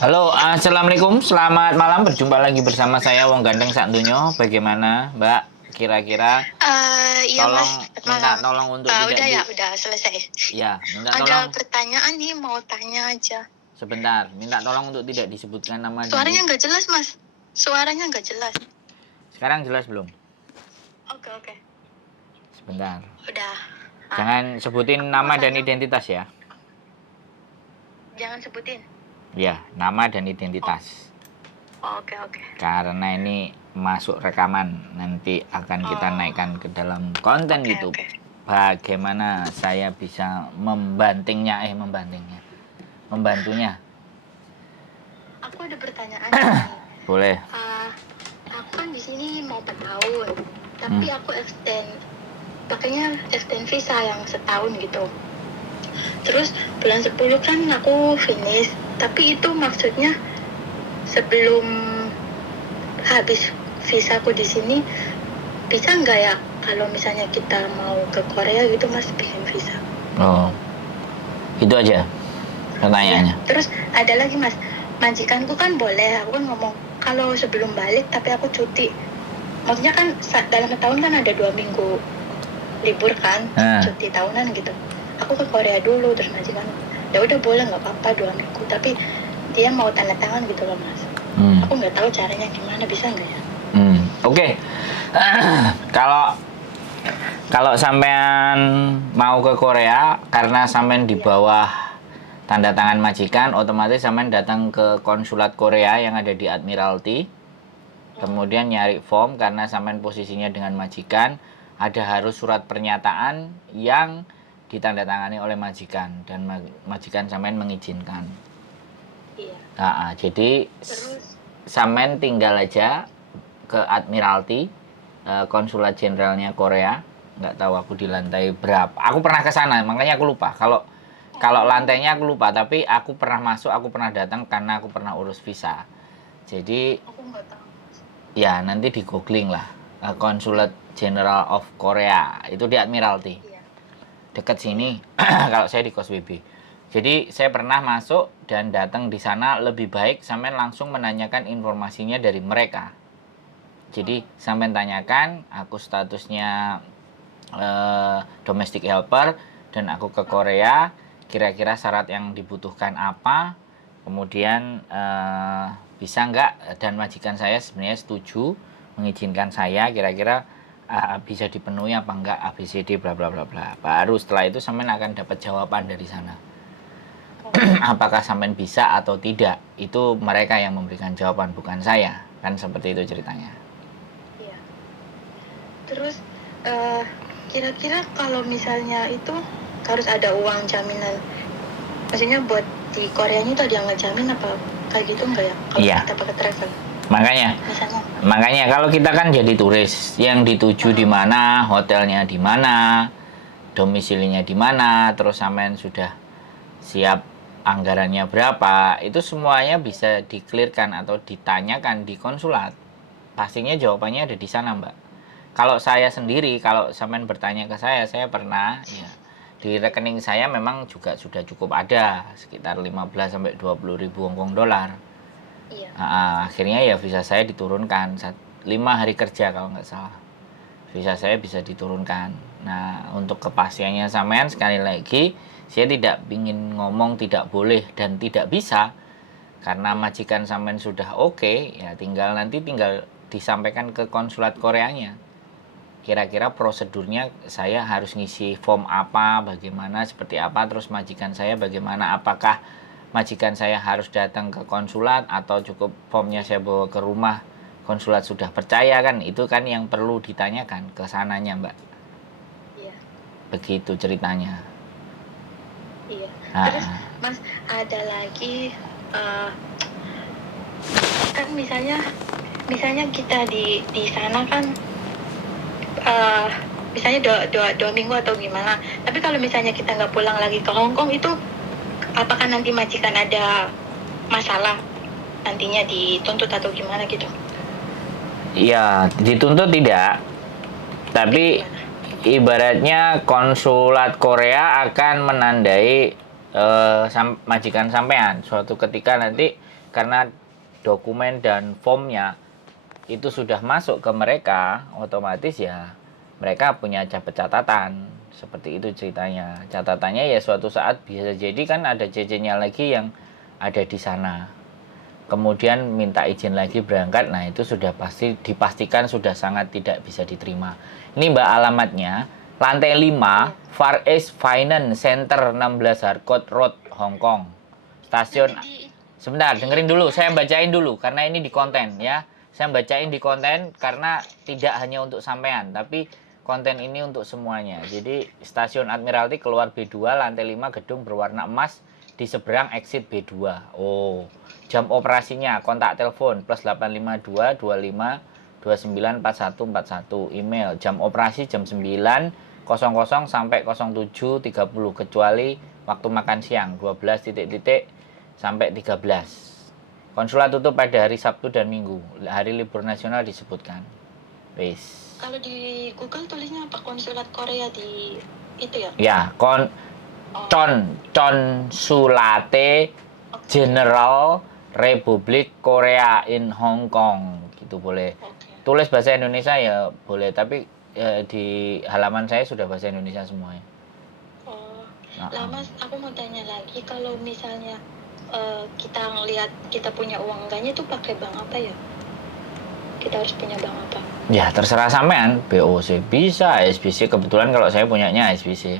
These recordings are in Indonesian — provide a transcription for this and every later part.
Halo, assalamualaikum, selamat malam. Berjumpa lagi bersama saya Wong Gandeng Sakdunyo. Bagaimana, Mbak? Kira-kira Iya Mas, minta malam. tolong untuk Udah tidak ya, di, udah selesai. ya, minta Ada tolong pertanyaan nih, mau tanya aja. sebentar. Minta tolong untuk tidak disebutkan nama dan Suaranya nggak jelas Mas. Suaranya nggak jelas. sekarang jelas belum? Oke. Sebentar. Udah. Jangan sebutin Aku nama mau dan tanya. identitas ya. Jangan sebutin. Ya, nama dan identitas. Oke. Karena ini masuk rekaman, nanti akan kita naikkan ke dalam konten Oke, YouTube. oke. Bagaimana saya bisa membantunya. Aku ada pertanyaan nih. Boleh. Aku kan di sini mau 4 tahun, tapi aku pakainya extend visa yang setahun gitu. Terus bulan 10 kan aku finish, tapi itu maksudnya sebelum habis visaku di sini bisa nggak ya kalau misalnya kita mau ke Korea gitu Mas bikin visa? Oh, itu aja pertanyaannya. Ya, terus ada lagi Mas, majikanku kan boleh, aku kan ngomong kalau sebelum balik tapi aku cuti. Maksudnya kan dalam setahun kan ada 2 minggu libur kan, cuti tahunan gitu. Aku ke Korea dulu, terus majikan ya udah boleh nggak apa-apa 2 minggu, tapi dia mau tanda tangan gitu loh Mas. Aku nggak tahu caranya gimana, bisa nggak ya? Oke. Kalau sampean mau ke Korea karena sampean di bawah tanda tangan majikan, otomatis sampean datang ke konsulat Korea yang ada di Admiralty. Kemudian nyari form karena sampean posisinya dengan majikan, ada harus surat pernyataan yang ditandatangani oleh majikan dan majikan sampean mengizinkan. Iya. Jadi sampean tinggal aja ke Admiralty, konsulat jenderalnya Korea. Nggak tahu aku di lantai berapa. Aku pernah ke sana, makanya aku lupa. Kalau lantainya aku lupa, tapi aku pernah masuk, aku pernah datang karena aku pernah urus visa. Jadi aku nggak tahu. Ya, nanti di googling lah. Consulate General of Korea. Itu di Admiralty. Iya. Dekat sini. Kalau saya di KOSWB. Jadi, saya pernah masuk dan datang di sana. Lebih baik sampean langsung menanyakan informasinya dari mereka. Jadi, sampean tanyakan, aku statusnya domestic helper dan aku ke Korea. Kira-kira syarat yang dibutuhkan apa? Kemudian bisa nggak, dan majikan saya sebenarnya setuju mengizinkan saya, kira-kira bisa dipenuhi apa enggak, ABCD bla bla bla bla. Baru setelah itu sampean akan dapat jawaban dari sana. Apakah sampean bisa atau tidak, itu mereka yang memberikan jawaban, bukan saya. Kan seperti itu ceritanya. Iya. Terus kira-kira kalau misalnya itu harus ada uang jaminan, maksudnya buat di Koreanya itu ada yang ngejamin apa kayak gitu nggak ya kalau kita pakai travel? Makanya kalau kita kan jadi turis, yang dituju di mana, hotelnya di mana, domisilinya di mana, terus sampean sudah siap anggarannya berapa, itu semuanya bisa diklirkan atau ditanyakan di konsulat. Pastinya jawabannya ada di sana, Mbak. Kalau saya sendiri, kalau sampean bertanya ke saya pernah ya, di rekening saya memang juga sudah cukup ada sekitar 15 sampai 20 ribu Hongkong dolar. Iya. Akhirnya ya visa saya diturunkan 5 hari kerja kalau nggak salah. Visa saya bisa diturunkan. Nah, untuk kepastiannya sampean, sekali lagi saya tidak ingin ngomong tidak boleh dan tidak bisa, karena majikan sampean sudah oke, ya tinggal disampaikan ke konsulat Koreanya. Kira-kira prosedurnya saya harus ngisi form apa, bagaimana, seperti apa, terus majikan saya bagaimana, apakah majikan saya harus datang ke konsulat atau cukup formnya saya bawa ke rumah, konsulat sudah percaya kan, itu kan yang perlu ditanyakan ke sananya, Mbak. Iya. Begitu ceritanya. Iya. Terus Mas, ada lagi kan misalnya kita di sana kan misalnya dua minggu atau gimana, tapi kalau misalnya kita nggak pulang lagi ke Hong Kong, itu apakah nanti majikan ada masalah, nantinya dituntut atau gimana gitu? Iya, dituntut tidak, tapi ibaratnya konsulat Korea akan menandai majikan sampean suatu ketika nanti karena dokumen dan formnya itu sudah masuk ke mereka, otomatis ya mereka punya catatan. Seperti itu ceritanya. Catatannya ya suatu saat bisa jadi kan ada CC-nya lagi yang ada di sana. Kemudian minta izin lagi berangkat, nah itu sudah pasti dipastikan sudah sangat tidak bisa diterima. Ini Mbak alamatnya, lantai 5, Far East Finance Center 16 Harcourt Road, Hong Kong. Stasiun, sebentar dengerin dulu, saya bacain dulu karena ini di konten ya. Saya bacain di konten karena tidak hanya untuk sampean, tapi konten ini untuk semuanya. Jadi stasiun Admiralty keluar B2 lantai 5 gedung berwarna emas di seberang exit B2. Oh, jam operasinya kontak telepon +852 25 29 4141. Email jam operasi jam 9.00 sampai 07.30 kecuali waktu makan siang 12 sampai 13. Konsulat tutup pada hari Sabtu dan Minggu. Hari libur nasional disebutkan. Wis. Kalau di Google tulisnya apa? Konsulat Korea di itu ya? Ya, Consulate General Republik Korea in Hong Kong. Gitu boleh. Okay. Tulis bahasa Indonesia ya boleh, tapi di halaman saya sudah bahasa Indonesia semua ya. Oh. Lah Mas, aku mau tanya lagi, kalau misalnya kita ngelihat kita punya uang enggaknya itu pakai bank apa ya? Kita harus punya bank apa? Ya terserah sampean, BOC bisa, SBC kebetulan kalau saya punyanya SBC.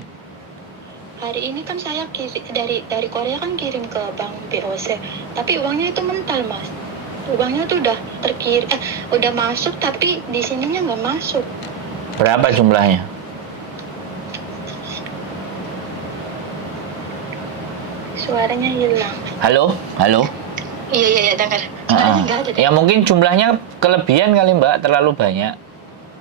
Hari ini kan saya dari Korea kan kirim ke bank BOC, tapi uangnya itu mental Mas. Uangnya tuh udah udah masuk tapi di sininya nggak masuk. Berapa jumlahnya? Suaranya hilang. Halo? Iya dengar. Suaranya nggak ada deh. Ya mungkin jumlahnya kelebihan kali Mbak, terlalu banyak.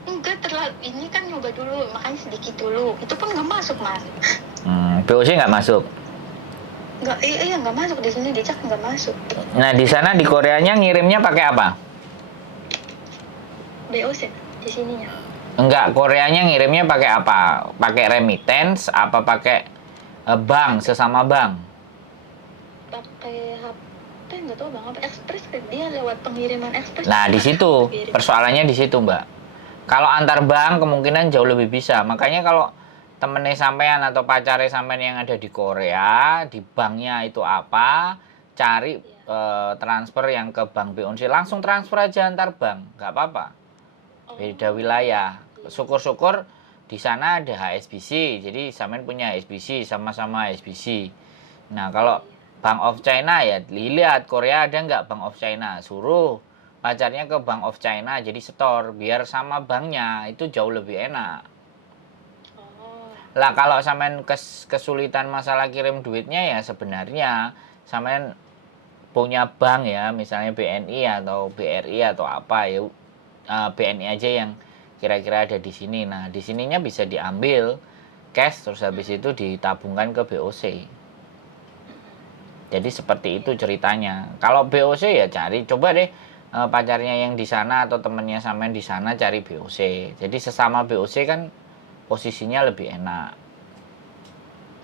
Enggak terlalu, ini kan nyoba dulu, makanya sedikit dulu. Itu pun nggak masuk Mas. BOC nggak masuk? Nggak masuk, di sini dicek nggak masuk. Nah di sana di Koreanya ngirimnya pakai apa? BOC di sininya. Enggak, Koreanya ngirimnya pakai apa? Pakai remittance apa pakai bank, sesama bank? Pakai HP, nggak tahu bang apa, Express, dia lewat pengiriman Express. Nah di situ persoalannya di situ Mbak. Kalau antar bank kemungkinan jauh lebih bisa. Makanya kalau temennya sampean atau pacarnya sampean yang ada di Korea, di banknya itu apa, cari transfer yang ke bank BOC, langsung transfer aja antar bank, nggak apa-apa. Beda wilayah. Syukur-syukur di sana ada HSBC, jadi sampean punya HSBC, sama-sama HSBC. Nah kalau Bank of China ya lihat Korea ada nggak Bank of China, suruh pacarnya ke Bank of China jadi setor biar sama banknya, itu jauh lebih enak. Lah kalau sampean kesulitan masalah kirim duitnya ya sebenarnya sampean punya bank ya, misalnya BNI atau BRI atau apa ya, BNI aja yang kira-kira ada di sini. Nah di sininya bisa diambil cash terus habis itu ditabungkan ke BOC. Jadi seperti itu ceritanya. Kalau BOC ya coba deh pacarnya yang di sana atau temennya sampean di sana cari BOC. Jadi sesama BOC kan posisinya lebih enak.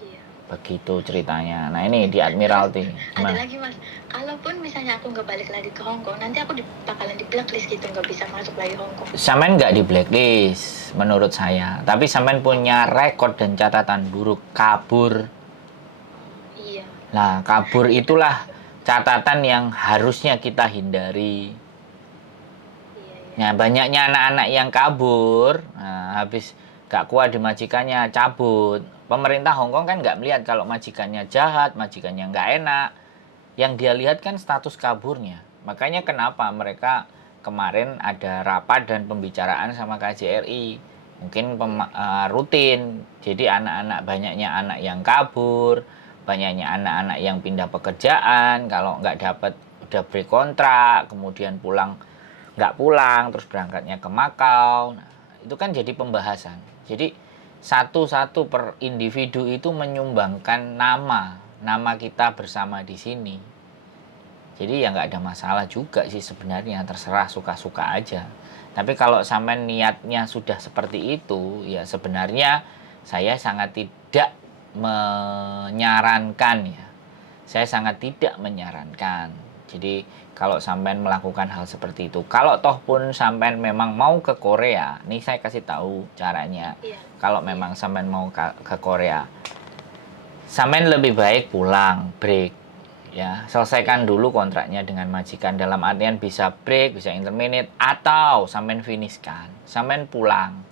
Iya. Begitu ceritanya. Nah ini di Admiralty. Ada lagi Mas, kalaupun misalnya aku nggak balik lagi ke Hong Kong, nanti aku bakalan di blacklist gitu, nggak bisa masuk lagi Hong Kong. Sampean nggak di blacklist menurut saya. Tapi sampean punya rekod dan catatan buruk, kabur. Iya. Nah kabur itulah catatan yang harusnya kita hindari. Iya. Nah banyaknya anak-anak yang kabur, nah, habis gak kuat di majikannya cabut. Pemerintah Hong Kong kan gak melihat kalau majikannya jahat, majikannya gak enak. Yang dia lihat kan status kaburnya. Makanya kenapa mereka kemarin ada rapat dan pembicaraan sama KJRI. Mungkin rutin. Jadi banyaknya anak yang kabur, banyaknya anak-anak yang pindah pekerjaan. Kalau gak dapat udah break kontrak, kemudian nggak pulang, terus berangkatnya ke Makau. Nah, itu kan jadi pembahasan. Jadi satu-satu per individu itu menyumbangkan nama kita bersama di sini. Jadi ya nggak ada masalah juga sih sebenarnya, terserah suka-suka aja. Tapi kalau sampai niatnya sudah seperti itu, ya sebenarnya saya sangat tidak menyarankan ya. Saya sangat tidak menyarankan. Jadi kalau sampean melakukan hal seperti itu, kalau toh pun sampean memang mau ke Korea, nih saya kasih tahu caranya. Iya. Kalau memang sampean mau ke Korea, sampean lebih baik pulang, break. Ya, selesaikan dulu kontraknya dengan majikan, dalam artian bisa break, bisa interminate, atau sampean finishkan, sampean pulang.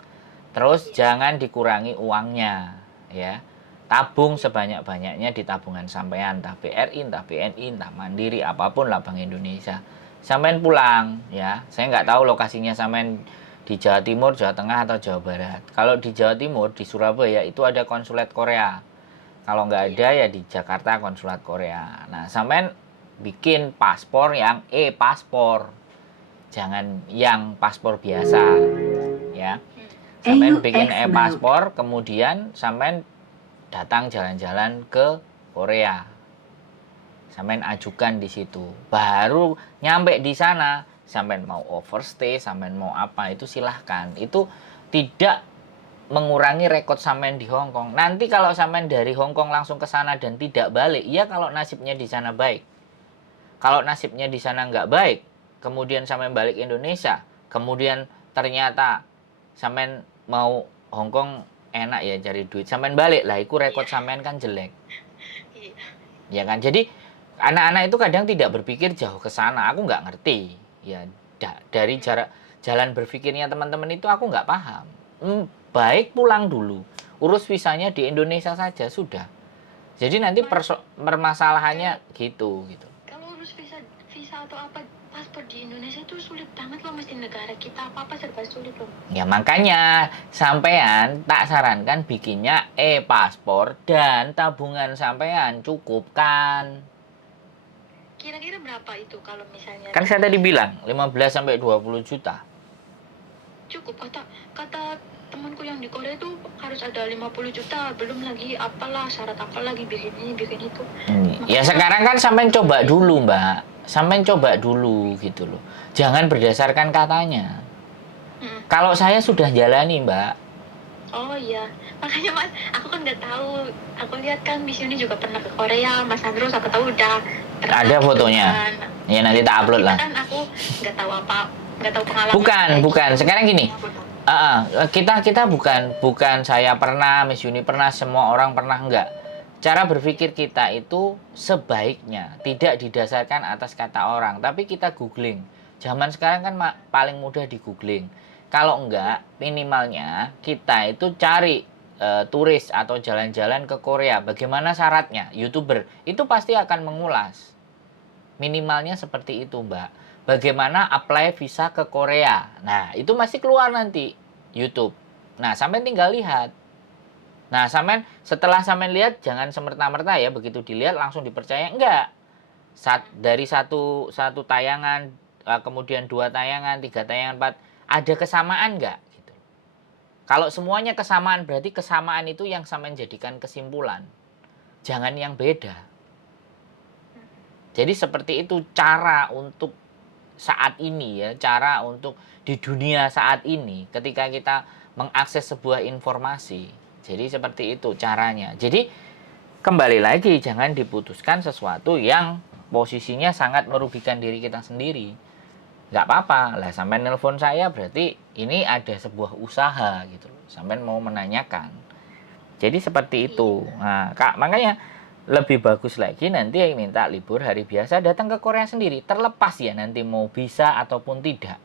Terus jangan dikurangi uangnya, ya. Tabung sebanyak-banyaknya di tabungan sampean, entah BRI, entah BNI, entah Mandiri, apapun lah Bank Indonesia. Sampean pulang, ya. Saya nggak tahu lokasinya sampean di Jawa Timur, Jawa Tengah, atau Jawa Barat. Kalau di Jawa Timur, di Surabaya itu ada konsulat Korea. Kalau nggak ada ya di Jakarta konsulat Korea. Nah, sampean bikin paspor yang e-paspor. Jangan yang paspor biasa, ya. Sampean bikin e-paspor, kemudian sampean datang jalan-jalan ke Korea. Sampean ajukan di situ. Baru nyampe di sana, sampean mau overstay, sampean mau apa itu silahkan. Itu tidak mengurangi rekod sampean di Hong Kong. Nanti kalau sampean dari Hong Kong langsung ke sana dan tidak balik, iya kalau nasibnya di sana baik. Kalau nasibnya di sana nggak baik, kemudian sampean balik Indonesia, kemudian ternyata sampean mau Hong Kong enak ya cari duit, sampean balik lah, itu rekod sampean kan jelek. Ya kan? Jadi anak-anak itu kadang tidak berpikir jauh ke sana. Aku nggak ngerti. Ya dari jalan berpikirnya teman-teman itu aku nggak paham. Baik pulang dulu, urus visanya di Indonesia saja sudah. Jadi nanti permasalahannya gitu. Kalau urus visa atau apa paspor di Indonesia itu sulit banget loh, mesti negara kita apa serba sulit loh. Ya makanya sampean tak sarankan bikinnya e-paspor dan tabungan sampean cukupkan. Kira-kira berapa itu kalau misalnya? Kan saya tadi bilang 15 sampai 20 juta. Cukup, kata temanku yang di Korea itu harus ada 50 juta, belum lagi apalah syarat apa lagi bikin ini bikin itu. Ya sekarang kan sampean coba dulu, Mbak. Sampean coba dulu gitu loh. Jangan berdasarkan katanya. Kalau saya sudah jalani, Mbak. Oh iya, makanya Mas, aku kan nggak tahu. Aku lihat kan Miss Yuni juga pernah ke Korea, Mas Andro siapa tahu udah pernah. Ada fotonya. Ya nanti tak upload lah. Kan aku nggak tahu pengalaman. Bukan. Sekarang gini. Kita bukan saya pernah, Miss Yuni pernah, semua orang pernah, enggak. Cara berpikir kita itu sebaiknya tidak didasarkan atas kata orang, tapi kita googling. Zaman sekarang kan paling mudah di googling. Kalau enggak, minimalnya kita itu cari turis atau jalan-jalan ke Korea. Bagaimana syaratnya? YouTuber itu pasti akan mengulas. Minimalnya seperti itu, Mbak. Bagaimana apply visa ke Korea. Nah, itu masih keluar nanti YouTube. Nah, sampean tinggal lihat. Nah, setelah sampean lihat jangan semerta-merta ya, begitu dilihat langsung dipercaya, enggak. Dari satu tayangan, kemudian 2 tayangan, 3 tayangan, 4, ada kesamaan enggak gitu. Kalau semuanya kesamaan, berarti kesamaan itu yang sampean jadikan kesimpulan. Jangan yang beda. Jadi seperti itu cara untuk saat ini ya, cara untuk di dunia saat ini ketika kita mengakses sebuah informasi. Jadi seperti itu caranya. Jadi kembali lagi, jangan diputuskan sesuatu yang posisinya sangat merugikan diri kita sendiri. Nggak apa-apa lah, sampai nelpon saya berarti ini ada sebuah usaha gitu loh, sampai mau menanyakan. Jadi seperti itu. Nah, Kak, makanya lebih bagus lagi nanti yang minta libur hari biasa datang ke Korea sendiri, terlepas ya nanti mau bisa ataupun tidak.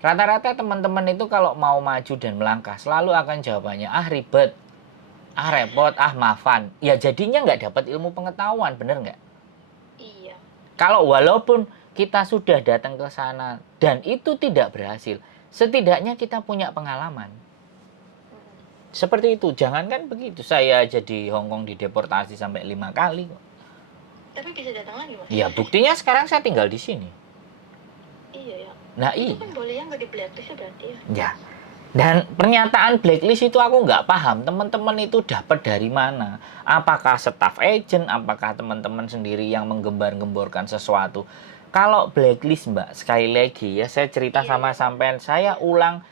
Rata-rata teman-teman itu kalau mau maju dan melangkah selalu akan jawabannya ribet, repot, maafan. Ya jadinya nggak dapat ilmu pengetahuan, bener nggak? Iya. Kalau walaupun kita sudah datang ke sana dan itu tidak berhasil, setidaknya kita punya pengalaman. Seperti itu, jangan kan begitu. Saya aja di Hong Kong dideportasi sampai 5 kali kok. Tapi bisa datang lagi, Mas? Ya buktinya sekarang saya tinggal di sini. Iya ya. Nah itu kan boleh ya, nggak di blacklist ya berarti ya? Ya. Dan pernyataan blacklist itu aku nggak paham. Teman-teman itu dapat dari mana? Apakah staff agent? Apakah teman-teman sendiri yang menggembar-gemborkan sesuatu? Kalau blacklist, Mbak, sekali lagi ya saya cerita sama sampean, saya ulang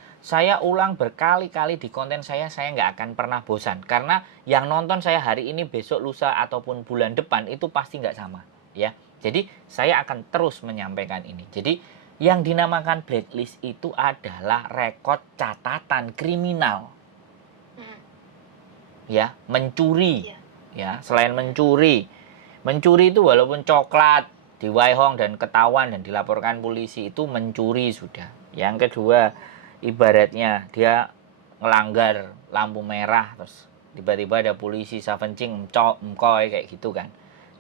berkali-kali di konten saya nggak akan pernah bosan. Karena yang nonton saya hari ini, besok, lusa, ataupun bulan depan itu pasti nggak sama. Ya, Jadi saya akan terus menyampaikan ini. Jadi yang dinamakan blacklist itu adalah rekod catatan kriminal. Ya, mencuri. Ya, selain mencuri itu walaupun coklat diwaihong dan ketahuan dan dilaporkan polisi itu mencuri sudah. Yang kedua, ibaratnya dia ngelanggar lampu merah terus tiba-tiba ada polisi savencing mkoy kayak gitu kan.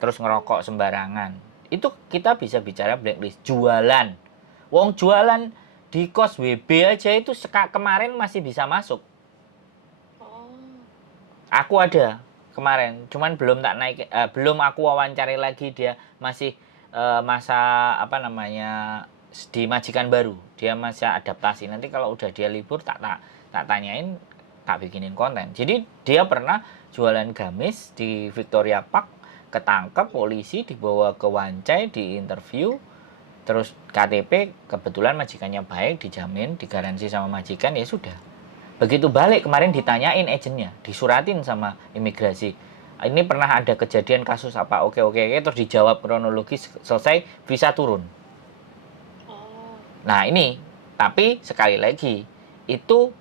Terus ngerokok sembarangan. Itu kita bisa bicara blacklist. Jualan. Wong jualan di kos WB aja itu kemarin masih bisa masuk. Aku ada kemarin, cuman belum tak naik, belum aku wawancari lagi, dia masih masa di majikan baru, dia masih adaptasi. Nanti kalau udah dia libur tak tanyain, tak bikinin konten. Jadi dia pernah jualan gamis di Victoria Park, ketangkep polisi, dibawa ke Wancai, di interview, terus KTP kebetulan majikannya baik, dijamin, digaransi sama majikan, ya sudah. Begitu balik kemarin ditanyain agennya, disuratin sama imigrasi. Ini pernah ada kejadian kasus apa? Oke, terus dijawab kronologis, selesai, visa turun. Nah ini, tapi sekali lagi, itu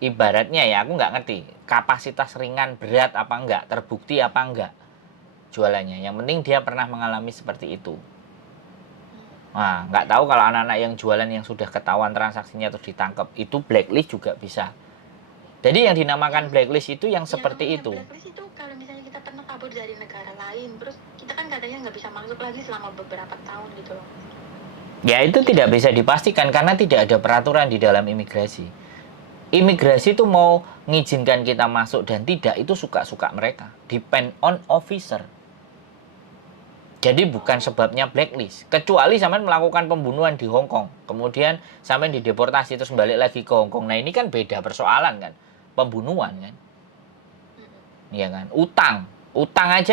ibaratnya ya, aku nggak ngerti, kapasitas ringan, berat apa enggak, terbukti apa enggak jualannya. Yang penting dia pernah mengalami seperti itu. Nah, nggak tahu kalau anak-anak yang jualan yang sudah ketahuan transaksinya terus ditangkap, itu blacklist juga bisa. Jadi yang dinamakan blacklist itu yang seperti itu. Blacklist itu kalau misalnya kita pernah kabur dari negara lain, terus kita kan katanya nggak bisa masuk lagi selama beberapa tahun gitu loh. Ya itu tidak bisa dipastikan karena tidak ada peraturan di dalam imigrasi. Imigrasi itu mau mengizinkan kita masuk dan tidak, itu suka-suka mereka. Depend on officer. Jadi bukan sebabnya blacklist. Kecuali sampean melakukan pembunuhan di Hong Kong, kemudian sampean dideportasi terus balik lagi ke Hong Kong. Nah ini kan beda persoalan kan. Pembunuhan kan. Iya kan? Utang aja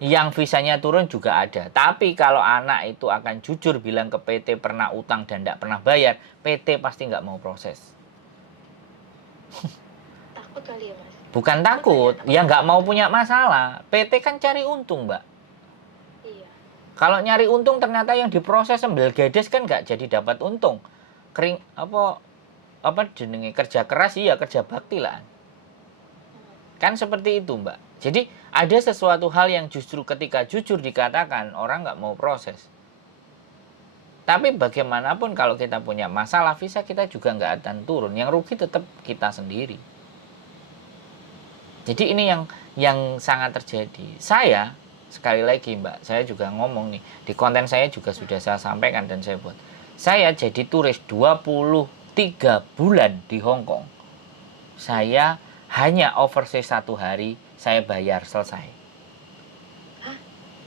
yang visanya turun juga ada. Tapi kalau anak itu akan jujur bilang ke PT pernah utang dan tidak pernah bayar, PT pasti nggak mau proses. Takut kali ya, Mas? Bukan takut, ya nggak mau punya masalah. PT kan cari untung, Mbak. Iya. Kalau nyari untung ternyata yang diproses sembel gedes kan nggak jadi dapat untung. Kering apa jenenge kerja keras, iya kerja bakti lah. Kan seperti itu, Mbak. Jadi ada sesuatu hal yang justru ketika jujur dikatakan orang nggak mau proses. Tapi bagaimanapun kalau kita punya masalah visa, kita juga nggak akan turun. Yang rugi tetap kita sendiri. Jadi ini yang sangat terjadi. Saya sekali lagi, Mbak, saya juga ngomong nih di konten saya juga sudah saya sampaikan dan saya buat. Saya jadi turis 23 bulan di Hong Kong. Saya hanya overstay 1 hari, saya bayar, selesai. Hah?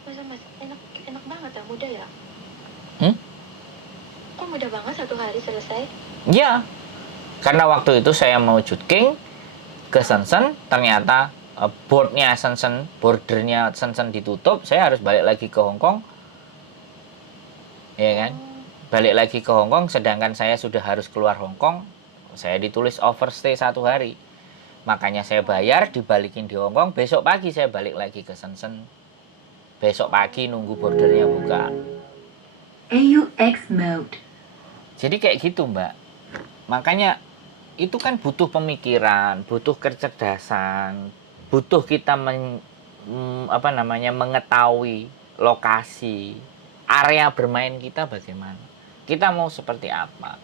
Masa Mas, enak banget ya, mudah ya? Kok mudah banget 1 hari selesai? Ya, karena waktu itu saya mau King ke Shenzhen, ternyata bordernya Shenzhen ditutup, saya harus balik lagi ke Hong Kong. Ya kan? Balik lagi ke Hong Kong, sedangkan saya sudah harus keluar Hong Kong, saya ditulis overstay 1 hari. Makanya saya bayar, dibalikin di Hong Kong, besok pagi saya balik lagi ke Shenzhen. Besok pagi nunggu bordernya buka. AUX mode. Jadi kayak gitu, Mbak. Makanya itu kan butuh pemikiran, butuh kecerdasan, butuh kita mengetahui lokasi, area bermain kita bagaimana. Kita mau seperti apa.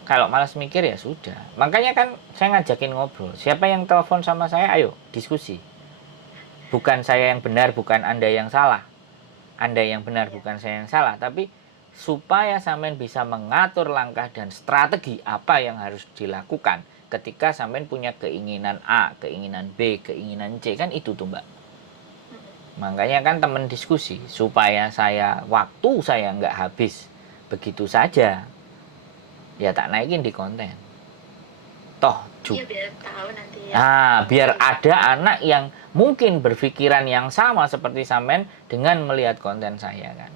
Kalau malas mikir ya sudah. Makanya kan saya ngajakin ngobrol. Siapa yang telepon sama saya, ayo diskusi. Bukan saya yang benar, bukan Anda yang salah. Anda yang benar, bukan saya yang salah. Tapi supaya sampean bisa mengatur langkah dan strategi apa yang harus dilakukan ketika sampean punya keinginan A, keinginan B, keinginan C, kan itu tuh, Mbak. Makanya kan teman diskusi supaya waktu saya nggak habis begitu saja, ya tak naikin di konten. Toh Iya, biar tahu nanti ya. Biar ada anak yang mungkin berpikiran yang sama seperti sampean dengan melihat konten saya kan.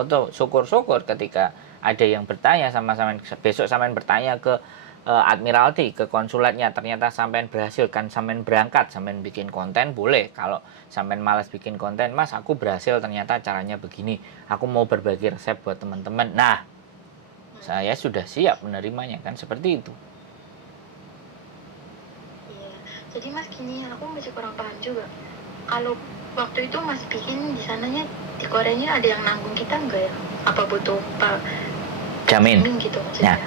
foto. Syukur-syukur ketika ada yang bertanya sama sampean, besok sampean bertanya ke Admiralty, ke konsulatnya, ternyata sampean berhasil, kan sampean berangkat, sampean bikin konten, boleh. Kalau sampean malas bikin konten, Mas aku berhasil ternyata caranya begini, aku mau berbagi resep buat teman-teman. Nah, saya sudah siap menerimanya, kan seperti itu. Iya. Jadi Mas gini, aku masih kurang paham juga. Kalau waktu itu Mas bikin di sananya, di Koreanya ada yang nanggung kita enggak ya? Apa butuh Jamin. gitu maksudnya? Nah,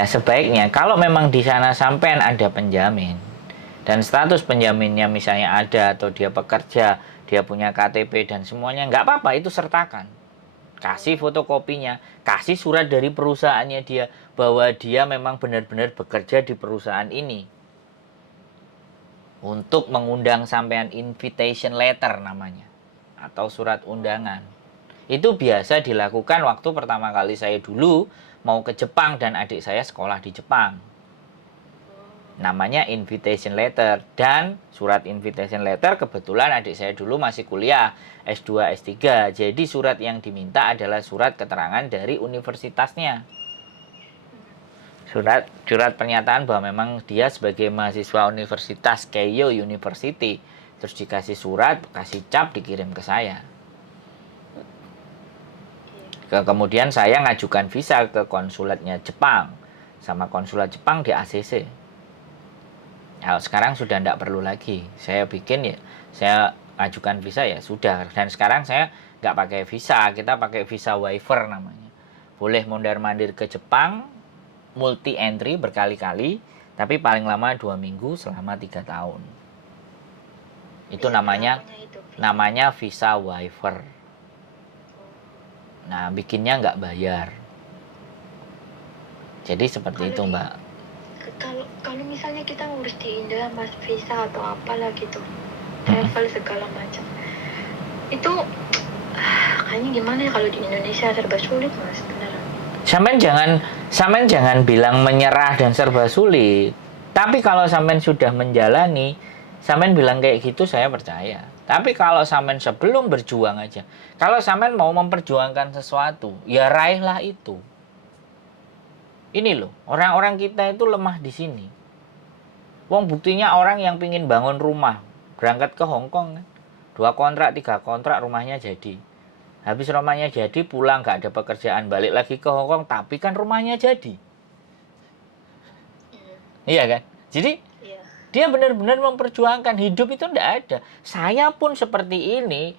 sebaiknya kalau memang di sana sampean ada penjamin dan status penjaminnya misalnya ada, atau dia pekerja, dia punya KTP dan semuanya, nggak apa-apa, itu sertakan. Kasih fotokopinya, kasih surat dari perusahaannya dia bahwa dia memang benar-benar bekerja di perusahaan ini. Untuk mengundang sampean, invitation letter namanya, atau surat undangan. Itu biasa dilakukan waktu pertama kali saya dulu mau ke Jepang dan adik saya sekolah di Jepang. Namanya invitation letter, dan surat invitation letter kebetulan adik saya dulu masih kuliah S2, S3. Jadi surat yang diminta adalah surat keterangan dari universitasnya. Surat pernyataan bahwa memang dia sebagai mahasiswa Universitas Keio University. Terus dikasih surat, kasih cap, dikirim ke saya. Kemudian saya ngajukan visa ke konsulatnya Jepang, sama konsulat Jepang di ACC. Nah, sekarang sudah tidak perlu lagi. Saya bikin ya, saya ajukan visa ya sudah. Dan sekarang saya nggak pakai visa, kita pakai visa waiver namanya. Boleh mondar-mandir ke Jepang, multi entry berkali-kali, tapi paling lama 2 minggu selama 3 tahun. Itu namanya visa waiver. Nah, bikinnya nggak bayar. Jadi seperti itu, Mbak. Kalau misalnya kita ngurus di Indo, Mas, visa atau apalah gitu, travel segala macam, itu kayaknya gimana ya kalau di Indonesia serba sulit, Mas, beneran. Sampean jangan bilang menyerah dan serba sulit. Tapi kalau sampean sudah menjalani, sampean bilang kayak gitu, saya percaya. Tapi kalau sampean sebelum berjuang aja, kalau sampean mau memperjuangkan sesuatu, ya raihlah itu. Ini loh, orang-orang kita itu lemah di sini. Wong buktinya orang yang pingin bangun rumah, berangkat ke Hong Kong, 2 kontrak, 3 kontrak rumahnya jadi. Habis rumahnya jadi, pulang gak ada pekerjaan, balik lagi ke Hong Kong, tapi kan rumahnya jadi. Iya kan? Jadi dia benar-benar memperjuangkan. Hidup itu ndak ada. Saya pun seperti ini.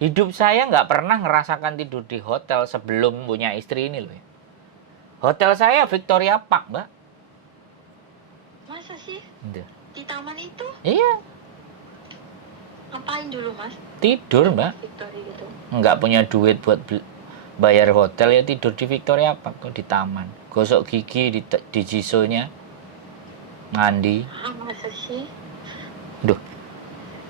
Hidup saya nggak pernah ngerasakan tidur di hotel sebelum punya istri ini loh. Hotel saya Victoria Park, Mbak. Masa sih? Iya. Di taman itu? Iya. Ngapain dulu, Mas? Tidur, Mbak. Victoria gitu. Nggak punya duit buat bayar hotel, ya tidur di Victoria Park tuh, di taman. Gosok gigi di Jisonya. Mandi. Masa sih? Duh.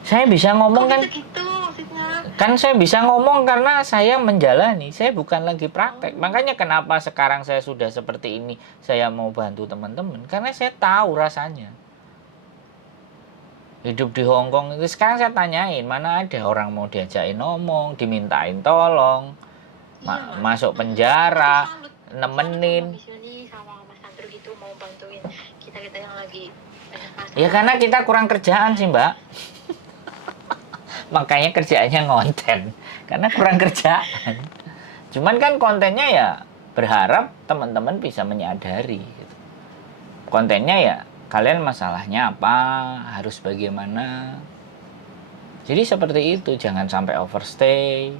Saya bisa ngomong kan? Gitu maksudnya. Kan saya bisa ngomong karena saya menjalani, saya bukan lagi praktek. Makanya kenapa sekarang saya sudah seperti ini, saya mau bantu teman-teman, karena saya tahu rasanya. Hidup di Hong Kong itu, sekarang saya tanyain, mana ada orang mau diajakin ngomong, dimintain tolong, masuk penjara, nemenin. Sama Mas Andrew gitu mau bantuin kita yang lagi banyak masalah. Ya karena kita kurang kerjaan sih, Mbak. Makanya kerjaannya ngonten, karena kurang kerjaan. Cuman kan kontennya ya berharap teman-teman bisa menyadari gitu. Kontennya ya kalian masalahnya apa, harus bagaimana. Jadi seperti itu, jangan sampai overstay.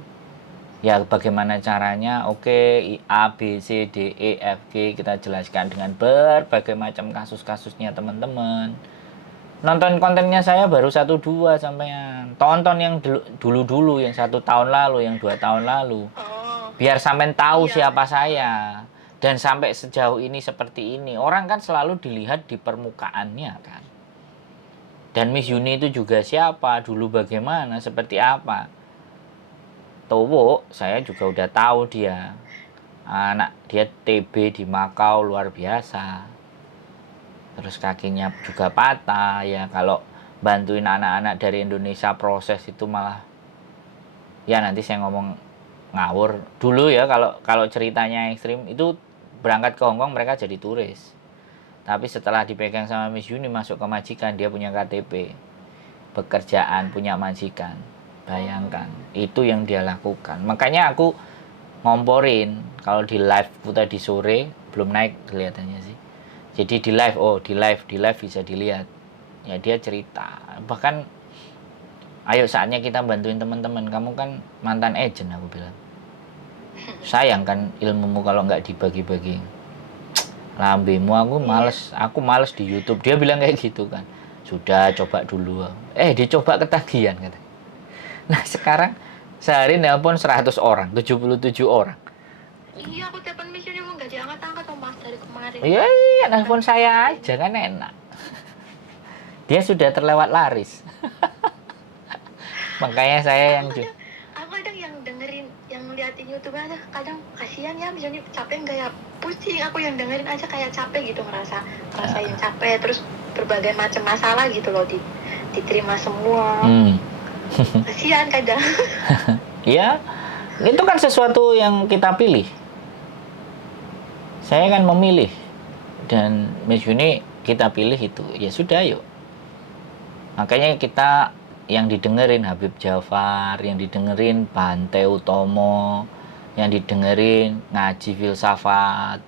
Ya bagaimana caranya, oke, A, B, C, D, E, F, G kita jelaskan dengan berbagai macam kasus-kasusnya teman-teman. Nonton kontennya saya baru 1-2 sampean. Tonton yang dulu-dulu, yang 1 tahun lalu, yang 2 tahun lalu. Biar sampean tahu siapa saya. Dan sampai sejauh ini seperti ini. Orang kan selalu dilihat di permukaannya kan. Dan Miss Yuni itu juga siapa, dulu bagaimana, seperti apa. Towo, saya juga udah tahu dia. Anak dia TB di Makau luar biasa. Terus kakinya juga patah ya. Kalau bantuin anak-anak dari Indonesia proses itu malah Ya nanti saya ngomong ngawur dulu ya, kalau ceritanya ekstrim itu berangkat ke Hongkong mereka jadi turis. Tapi setelah dipegang sama Miss Yuni masuk ke majikan, dia punya KTP, pekerjaan, punya majikan. Bayangkan, itu yang dia lakukan. Makanya aku ngomporin kalau di live tadi sore belum naik kelihatannya sih. Jadi di live bisa dilihat. Ya dia cerita. Bahkan ayo saatnya kita bantuin teman-teman. Kamu kan mantan agent, aku bilang. Sayang kan ilmumu kalau nggak dibagi-bagi. Lambemu aku males di YouTube. Dia bilang kayak gitu kan. Sudah coba dulu. Dicoba ketagihan kata. Nah sekarang sehari nelpon 100 orang, 77 orang. Iya, aku telepon Miss Yuni mau nggak diangkat-angkat sama Mas dari kemarin. Iya, nelpon saya aja kan enak. Dia sudah terlewat laris. Makanya saya yang Aku kadang yang dengerin, yang liatin YouTube aja, kadang kasihan ya, misalnya capek nggak ya, pusing. Aku yang dengerin aja kayak capek gitu, ngerasain capek, terus berbagai macam masalah gitu loh diterima semua. Kasihan kadang. Ya, itu kan sesuatu yang kita pilih. Saya kan memilih, dan Miss Yuni kita pilih itu. Ya sudah, yuk. Makanya kita yang didengerin Habib Jafar, yang didengerin Bante Utomo, yang didengerin ngaji filsafat.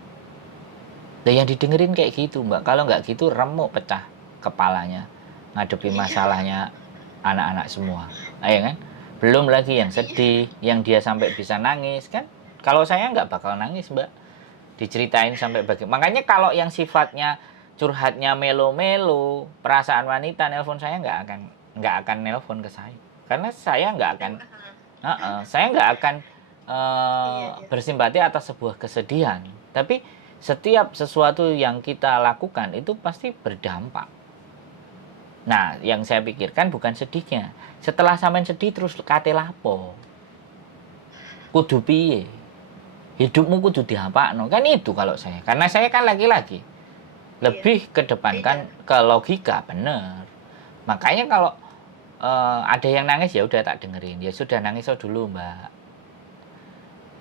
Dan yang didengerin kayak gitu, Mbak. Kalau nggak gitu remuk pecah kepalanya ngadepi masalahnya anak-anak semua. Ayo kan? Belum lagi yang sedih, yang dia sampai bisa nangis kan? Kalau saya nggak bakal nangis, Mbak. Diceritain sampai bagaimana. Makanya kalau yang sifatnya curhatnya melo-melo, perasaan wanita, nelpon saya nggak akan nelpon ke saya, karena saya nggak akan bersimpati atas sebuah kesedihan. Tapi setiap sesuatu yang kita lakukan itu pasti berdampak. Nah, yang saya pikirkan bukan sedihnya. Setelah sampean sedih terus kate lapo, kudu piye, hidupmu kudu diapakno, kan itu kalau saya. Karena saya kan laki-laki, lebih kedepankan ke logika, bener. Makanya kalau ada yang nangis ya udah tak dengerin. Ya sudah, nangis dulu, Mbak.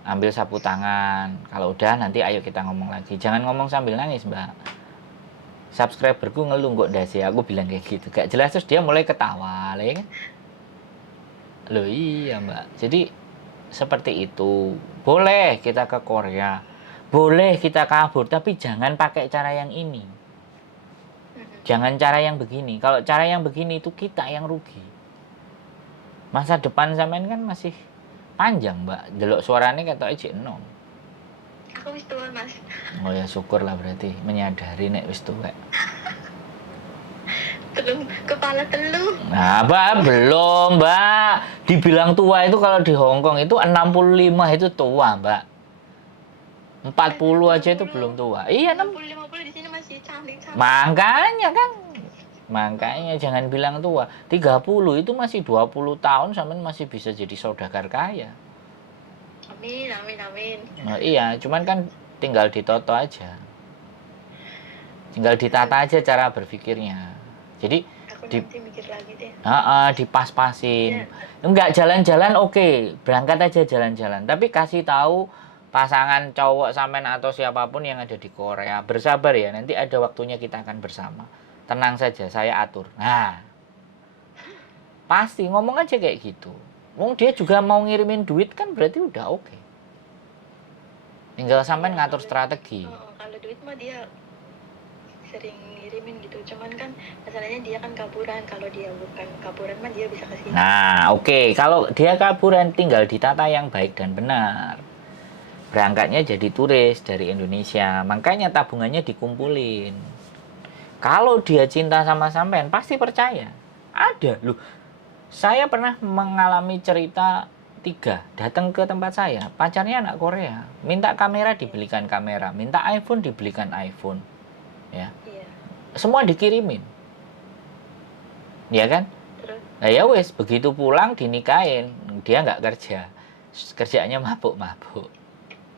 Ambil sapu tangan. Kalau udah nanti ayo kita ngomong lagi. Jangan ngomong sambil nangis, Mbak. Subscriberku ngeluh kok dasi, aku bilang kayak gitu. Gak jelas, terus dia mulai ketawa, ya kan? Loh iya, Mbak. Jadi seperti itu. Boleh kita ke Korea, boleh kita kabur, tapi jangan pakai cara yang ini. Jangan cara yang begini. Kalau cara yang begini itu kita yang rugi. Masa depan sampean kan masih panjang, Mbak. Delok suaranya kata ejek enom. Aku wis tua, Mas. Oh ya syukur lah, berarti menyadari nek wis tuwek. Kepala telu. Nah, Mbak, belum, Mbak. Dibilang tua itu kalau di Hongkong itu 65 itu tua, Mbak. 40 aja itu belum tua. Iya, 50 di sini masih cantik. Makanya jangan bilang tua. 30 itu masih 20 tahun sampean masih bisa jadi saudagar kaya. Amin. Nah, iya, cuman kan tinggal ditoto aja. Tinggal ditata aja cara berpikirnya. Jadi aku nanti mikir lagi deh. Dipas-pasin. Enggak jalan-jalan oke, berangkat aja jalan-jalan. Tapi kasih tahu pasangan cowok sampean atau siapapun yang ada di Korea, bersabar ya, nanti ada waktunya kita akan bersama. Tenang saja, saya atur. Nah, pasti ngomong aja kayak gitu. Dia juga mau ngirimin duit kan berarti udah oke. Tinggal sampean ngatur strategi. Kalau duit mah dia sering ngirimin gitu. Cuman kan masalahnya dia kan kaburan. Kalau dia bukan kaburan mah dia bisa kesini. Nah, oke. Kalau dia kaburan tinggal ditata yang baik dan benar. Berangkatnya jadi turis dari Indonesia. Makanya tabungannya dikumpulin. Kalau dia cinta sama sampean, pasti percaya. Ada, loh. Saya pernah mengalami cerita 3. Datang ke tempat saya, pacarnya anak Korea. Minta kamera, dibelikan kamera. Minta iPhone, dibelikan iPhone. Ya. Iya. Semua dikirimin. Ya kan? Terus? Nah ya wes, begitu pulang dinikahin. Dia nggak kerja. Kerjanya mabuk-mabuk.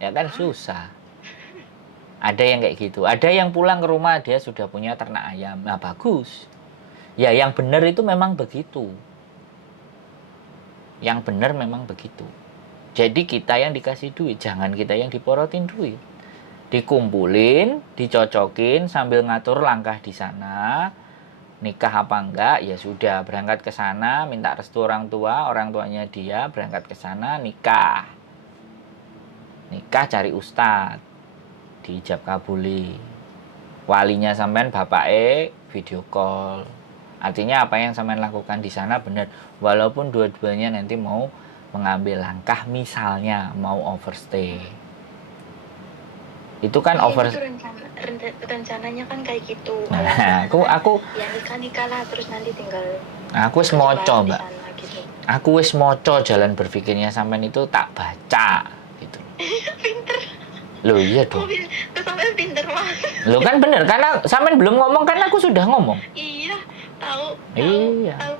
Ya kan susah. Ada yang kayak gitu. Ada yang pulang ke rumah dia sudah punya ternak ayam. Nah bagus. Ya yang benar itu memang begitu. yang benar memang begitu. Jadi kita yang dikasih duit, jangan kita yang diporotin duit. Dikumpulin, dicocokin sambil ngatur langkah di sana. Nikah apa enggak, ya sudah, berangkat ke sana, minta restu orang tuanya dia, berangkat ke sana, nikah. Nikah cari ustadz, diijab kabuli. Walinya sampean bapake video call. Artinya apa yang sampean lakukan di sana benar, walaupun dua-duanya nanti mau mengambil langkah misalnya mau overstay. Itu kan Itu rencananya kan kayak gitu. Nah, aku ya nikah lah terus nanti tinggal aku wis moco, Mbak. sana, gitu. Aku wis moco jalan berpikirnya sampean itu tak baca gitu. Pinter. Loh iya dong. Sampai pinter banget. Loh kan bener, karena sampean belum ngomong kan aku sudah ngomong. Iya, tahu Iya. tahu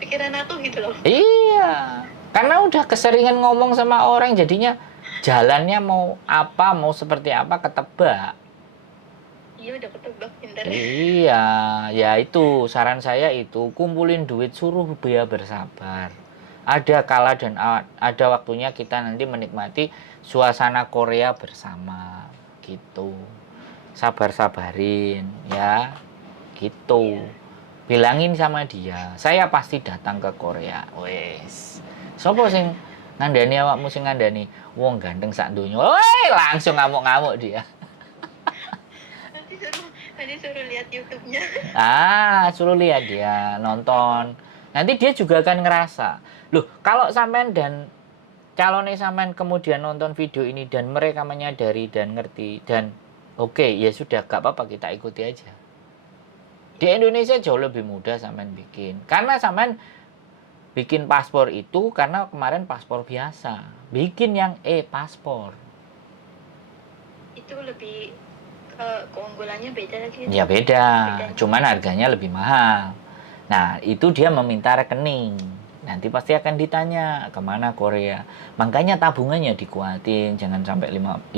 pikiran aku gitu loh. Iya. Karena udah keseringan ngomong sama orang jadinya jalannya mau apa, mau seperti apa ketebak. Iya udah ketebak pinter. Iya, ya itu saran saya itu kumpulin duit, suruh dia bersabar. Ada kala dan ada waktunya kita nanti menikmati suasana Korea bersama gitu. Sabar-sabarin ya. Gitu. Iya. Bilangin sama dia, saya pasti datang ke Korea. Wes. Sopo sing ngandani awakmu sing ngandani? Wong ganteng sak donya. Woi, langsung ngamuk-ngamuk dia. Nanti suruh lihat YouTube-nya. Suruh lihat dia, nonton. Nanti dia juga akan ngerasa. Loh, kalau sampean dan calonnya sampean kemudian nonton video ini dan mereka menyadari dan ngerti dan oke, ya sudah, gak apa-apa, kita ikuti aja. Di Indonesia jauh lebih mudah sampean bikin. Karena sampean bikin paspor itu karena kemarin paspor biasa. Bikin yang paspor. Itu lebih keunggulannya beda lagi. Ya beda, cuman harganya lebih mahal. Nah, itu dia meminta rekening. Nanti pasti akan ditanya kemana Korea. Makanya tabungannya dikuatin, jangan sampai 50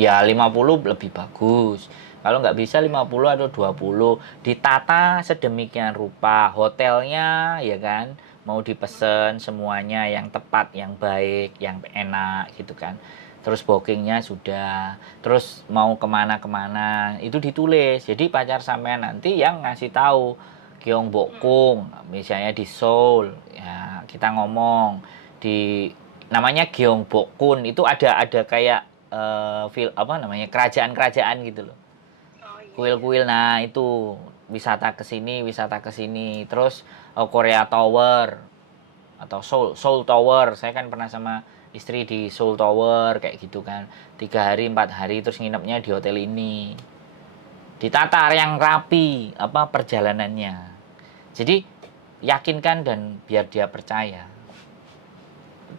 lebih bagus. Kalau nggak bisa 50 atau 20, ditata sedemikian rupa. Hotelnya ya kan, mau dipesen semuanya yang tepat, yang baik, yang enak gitu kan. Terus bookingnya sudah, terus mau kemana-kemana itu ditulis. Jadi pacar sampean nanti yang ngasih tahu Gyeongbokgung, misalnya di Seoul, ya kita ngomong di namanya Gyeongbokgung itu ada kayak kerajaan-kerajaan gitu loh. Kuil-kuil, nah itu wisata ke sini, terus Korea Tower atau Seoul Tower. Saya kan pernah sama istri di Seoul Tower kayak gitu kan, 3 hari 4 hari terus nginepnya di hotel ini, ditata yang rapi perjalanannya. Jadi yakinkan dan biar dia percaya,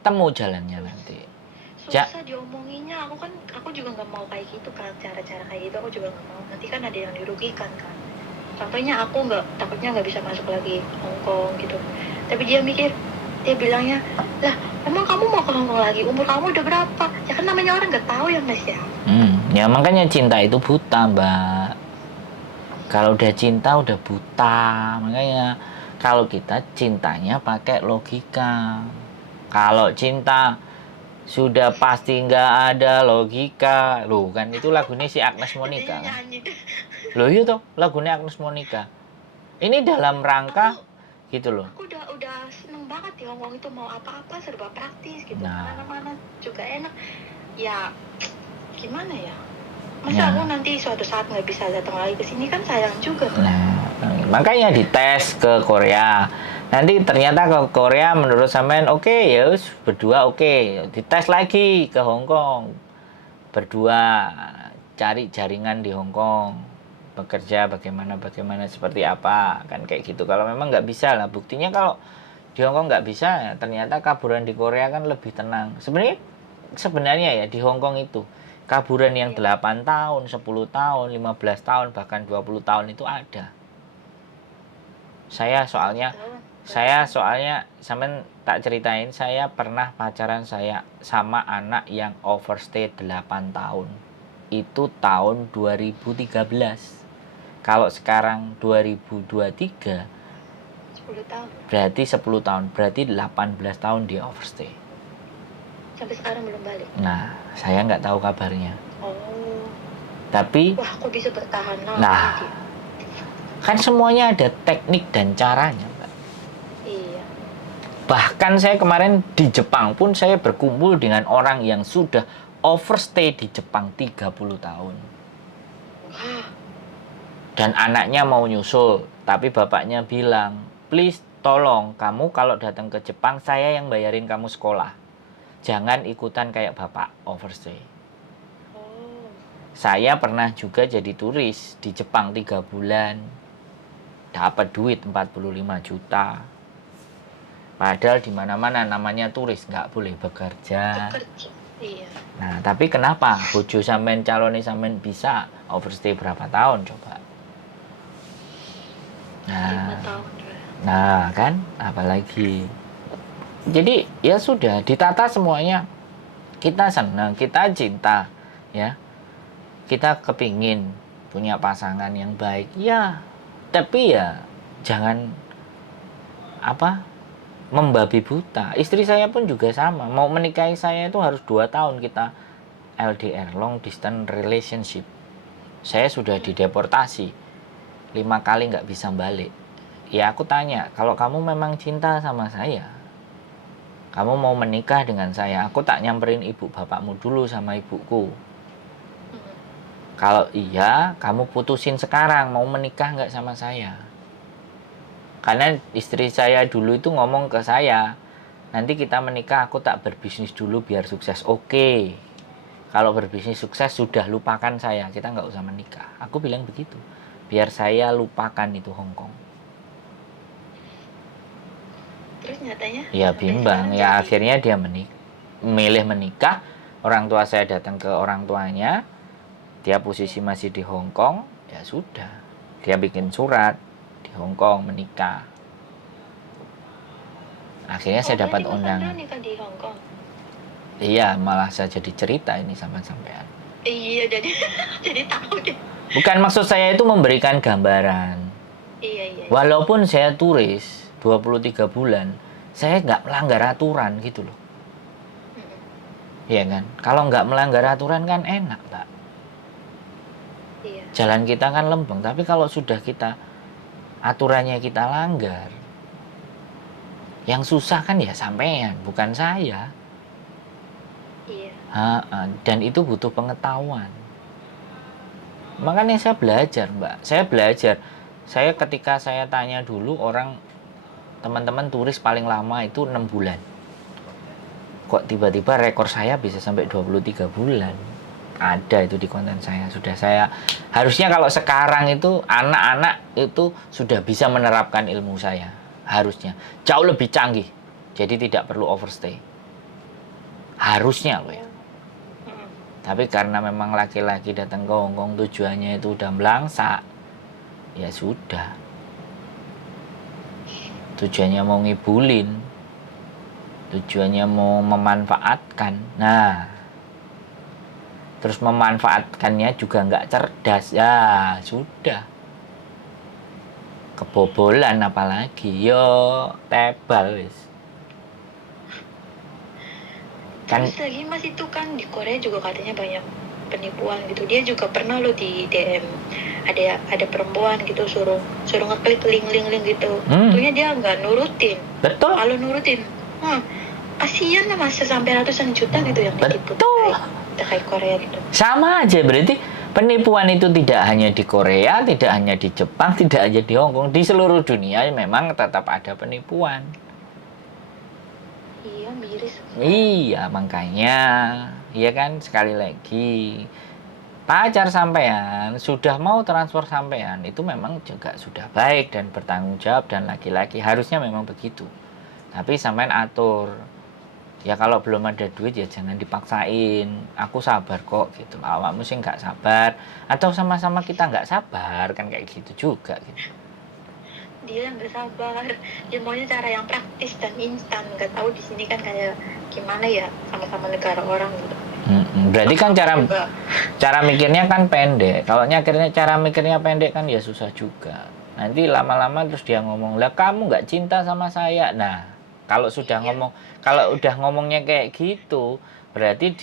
temu jalannya nanti. Susah diomonginya, aku juga nggak mau kayak gitu kan, cara-cara kayak gitu aku juga nggak mau. Nanti kan ada yang dirugikan kan. Contohnya aku takutnya nggak bisa masuk lagi Hong Kong gitu. Tapi dia bilangnya, lah emang kamu mau ke Hong Kong lagi? Umur kamu udah berapa? Ya kan namanya orang nggak tahu ya Mas ya. Ya makanya cinta itu buta, Mbak. Kalau udah cinta udah buta. Makanya kalau kita cintanya pakai logika. Kalau cinta sudah pasti nggak ada logika. Loh kan itu lagunya si Agnes Monica kan? Loh iya toh, lagunya Agnes Monica. Ini dalam rangka gitu loh. Aku udah seneng banget di Hong Kong itu, mau apa-apa serba praktis gitu. Nah. Mana-mana juga enak. Ya gimana ya? Masa aku nanti suatu saat nggak bisa datang lagi ke sini kan sayang juga kan? Nah, makanya dites ke Korea. Nanti ternyata ke Korea menurut sampean oke, ya berdua oke. Dites lagi ke Hong Kong. Berdua cari jaringan di Hong Kong. Bekerja bagaimana seperti apa kan kayak gitu. Kalau memang nggak bisa lah, buktinya kalau di Hong Kong nggak bisa, ya ternyata kaburan di Korea kan lebih tenang. Sebenarnya ya di Hong Kong itu kaburan yang 8 tahun, 10 tahun, 15 tahun, bahkan 20 tahun itu ada. Saya soalnya sampean tak ceritain, saya pernah pacaran saya sama anak yang overstay 8 tahun. Itu tahun 2013. Kalau sekarang 2023 10 tahun. Berarti 10 tahun, berarti 18 tahun dia overstay. Sampai sekarang belum balik. Nah, saya nggak tahu kabarnya. Oh. Tapi, Wah, kok bisa bertahan lama nah, dia? kan semuanya ada teknik dan caranya, Mbak. Iya. Bahkan saya kemarin di Jepang pun saya berkumpul dengan orang yang sudah overstay di Jepang 30 tahun. Wah, Dan anaknya mau nyusul, tapi bapaknya bilang, please tolong kamu kalau datang ke Jepang saya yang bayarin kamu sekolah. Jangan ikutan kayak bapak overstay. oh. Saya pernah juga jadi turis di Jepang 3 bulan. Dapat duit 45 juta. Padahal di mana-mana namanya turis, nggak boleh bekerja. Bekerja. Iya. Nah, tapi kenapa bojo sampean calone sampean bisa overstay berapa tahun coba? 5 tahun. Nah, kan apalagi. Jadi ya sudah ditata semuanya. Kita senang, kita cinta, ya. Kita kepingin punya pasangan yang baik, ya. Tapi ya jangan membabi buta. Istri saya pun juga sama. Mau menikahi saya itu harus 2 tahun kita LDR, long distance relationship. Saya sudah dideportasi 5 kali nggak bisa balik. Ya aku tanya, kalau kamu memang cinta sama saya, kamu mau menikah dengan saya, aku tak nyamperin ibu bapakmu dulu sama ibuku. Kalau iya, kamu putusin sekarang, mau menikah nggak sama saya. Karena istri saya dulu itu ngomong ke saya, nanti kita menikah aku tak berbisnis dulu biar sukses. Oke, kalau berbisnis sukses sudah lupakan saya, kita nggak usah menikah. Aku bilang begitu, biar saya lupakan itu Hong Kong. Terus nyatanya? Ya sampai bimbang, sekarang ya jadi- akhirnya dia milih menikah. Orang tua saya datang ke orang tuanya, dia posisi masih di Hong Kong, ya sudah, dia bikin surat di Hong Kong menikah. Akhirnya saya dapat berarti Mas Sandra undangan. nikah di Hong Kong. Iya, malah saya jadi cerita ini sampean. Iya, jadi jadi tahu deh. Bukan, maksud saya itu memberikan gambaran. Iya, iya. Walaupun saya turis 23 bulan, saya nggak melanggar aturan gitu loh. Mm-mm. Iya kan? Kalau nggak melanggar aturan kan enak, Mbak. Iya. Jalan kita kan lempeng, tapi kalau sudah kita aturannya kita langgar, yang susah kan ya sampean, bukan saya. Iya. Dan itu butuh pengetahuan. Makanya saya belajar, Mbak. Saya belajar. Saya ketika saya tanya dulu orang, teman-teman turis paling lama itu 6 bulan. Kok tiba-tiba rekor saya bisa sampai 23 bulan? Ada itu di konten saya. Sudah saya, harusnya kalau sekarang itu anak-anak itu sudah bisa menerapkan ilmu saya. Harusnya. Jauh lebih canggih. Jadi tidak perlu overstay. Harusnya loh ya. Mm-mm. Tapi karena memang laki-laki datang ke Hong Kong tujuannya itu udah melangsak, ya sudah. Tujuannya mau ngibulin, tujuannya mau memanfaatkan. Nah, terus memanfaatkannya juga nggak cerdas, ya sudah. Kebobolan apalagi, yo tebal wis. Kan Terus lagi Mas itu kan di Korea juga katanya banyak penipuan gitu. Dia juga pernah lo di DM ada perempuan gitu suruh ngeklik link gitu. Tentunya dia nggak nurutin. betul. Kalau nurutin, kasihan lah Mas sampai ratusan juta gitu yang ditipu Betul. terkait Korea gitu. Sama aja, berarti penipuan itu tidak hanya di Korea, tidak hanya di Jepang, tidak hanya di Hong Kong, di seluruh dunia memang tetap ada penipuan. Iya, miris. Iya, makanya, ya kan, sekali lagi, pacar sampean sudah mau transfer sampean itu memang juga sudah baik dan bertanggung jawab dan laki-laki harusnya memang begitu. Tapi sampean atur. Ya kalau belum ada duit ya jangan dipaksain. Aku sabar kok gitu. Awakmu sih nggak sabar atau sama-sama kita nggak sabar kan kayak gitu juga gitu. Dia nggak sabar. Dia maunya cara yang praktis dan instan. Nggak tahu di sini kan kayak gimana ya sama-sama negara orang gitu. Berarti kan Juga. cara mikirnya kan pendek. Kalau akhirnya cara mikirnya pendek kan ya susah juga. Nanti lama-lama terus dia ngomong, lah kamu nggak cinta sama saya. Nah, kalau sudah ngomong, kalau udah ngomongnya kayak gitu, berarti